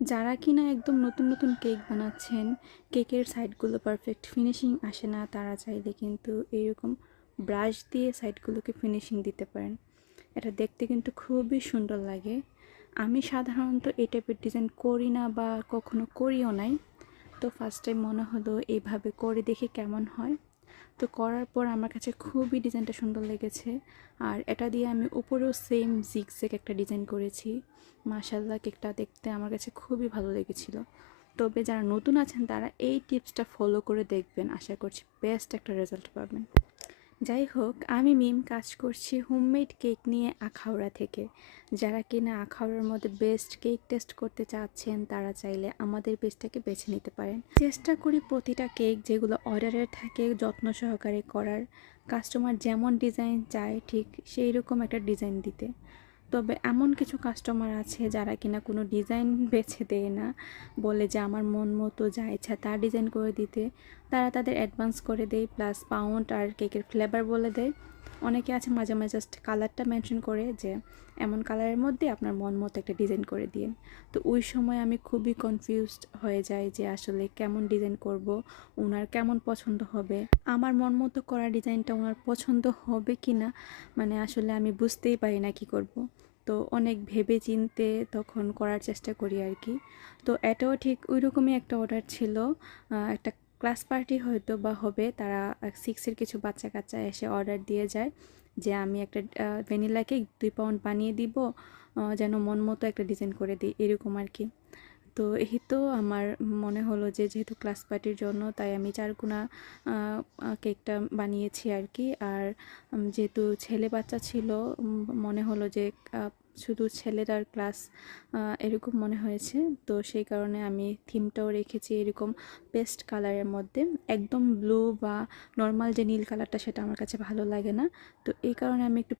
যারা কিনা একদম নতুন নতুন কেক বানাচ্ছেন, কেকের সাইডগুলো পারফেক্ট ফিনিশিং আসে না, তারা চাইলে কিন্তু এরকম ব্রাশ দিয়ে সাইডগুলোকে ফিনিশিং দিতে পারেন। এটা দেখতে কিন্তু খুবই সুন্দর লাগে। আমি সাধারণত এই টাইপের ডিজাইন করি না বা কখনো করিও নাই। তো ফার্স্ট টাইম মনে হলো এইভাবে করে দেখি কেমন হয়। তো করার পর আমার কাছে খুবই ডিজাইনটা সুন্দর লেগেছে। আর এটা দিয়ে আমি উপরেও সেম জিগজ্যাগ একটা ডিজাইন করেছি। মাশাআল্লাহ, কেকটা দেখতে আমার কাছে খুবই ভালো লেগেছিল। তবে যারা নতুন আছেন তারা এই টিপসটা ফলো করে দেখবেন, আশা করছি বেস্ট একটা রেজাল্ট পাবেন। যাই হোক, আমি মিম কাজ করছি হোমমেড কেক নিয়ে আখাউড়া থেকে। যারা কিনা আখাউড়ার মধ্যে বেস্ট কেক টেস্ট করতে চাচ্ছেন তারা চাইলে আমাদের পেজটাকে বেছে নিতে পারেন। চেষ্টা করি প্রতিটা কেক যেগুলো অর্ডারের থাকে যত্ন সহকারে করার, কাস্টমার যেমন ডিজাইন চায় ঠিক সেই রকম একটা ডিজাইন দিতে। তবে এমন কিছু কাস্টমার আছে যারা কিনা কোনো ডিজাইন বেছে দেয় না, বলে যে আমার মন মতো যা ইচ্ছা তা ডিজাইন করে দিতে। তারা তাদের অ্যাডভান্স করে দেয়, প্লাস পাউন্ড আর কেকের ফ্লেভার বলে দেয়। অনেকে আছে মাঝে মাঝে জাস্ট কালারটা মেনশন করে যে এমন কালারের মধ্যে আপনার মন মতো একটা ডিজাইন করে দিন। তো ওই সময় আমি খুবই কনফিউজড হয়ে যাই যে আসলে কেমন ডিজাইন করব, ওনার কেমন পছন্দ হবে, আমার মন মতো করা ডিজাইনটা ওনার পছন্দ হবে কি না, মানে আসলে আমি বুঝতেই পারি না কি করব। তো অনেক ভেবে চিন্তে তখন করার চেষ্টা করি আর কি। তো এটাও ঠিক ওই রকমই একটা অর্ডার ছিল। একটা ক্লাস পার্টি হয়তো বা হবে, তারা 6-এর কিছু বাচ্চা কাচ্চা এসে অর্ডার দিয়ে যায় যে আমি একটা ভ্যানিলা কেক 2 পাউন্ড বানিয়ে দিব, যেন মন মতো একটা ডিজাইন করে দিই, এরকম আর কি। তো এই তো আমার মনে হলো যে যেহেতু ক্লাস পার্টির জন্য তাই আমি চারকোনা কেকটা বানিয়েছি আর কি। আর যেহেতু ছেলে বাচ্চা ছিল, মনে হলো যে শুধু ছেলেটার ক্লাস এরকম মনে হয়েছে। তো সেই কারণে আমি থিমটাও রেখেছি এরকম পেস্ট কালারের মধ্যে। একদম ব্লু বা নর্মাল যে নীল কালারটা সেটা আমার কাছে ভালো লাগে না। তো এই কারণে আমি একটু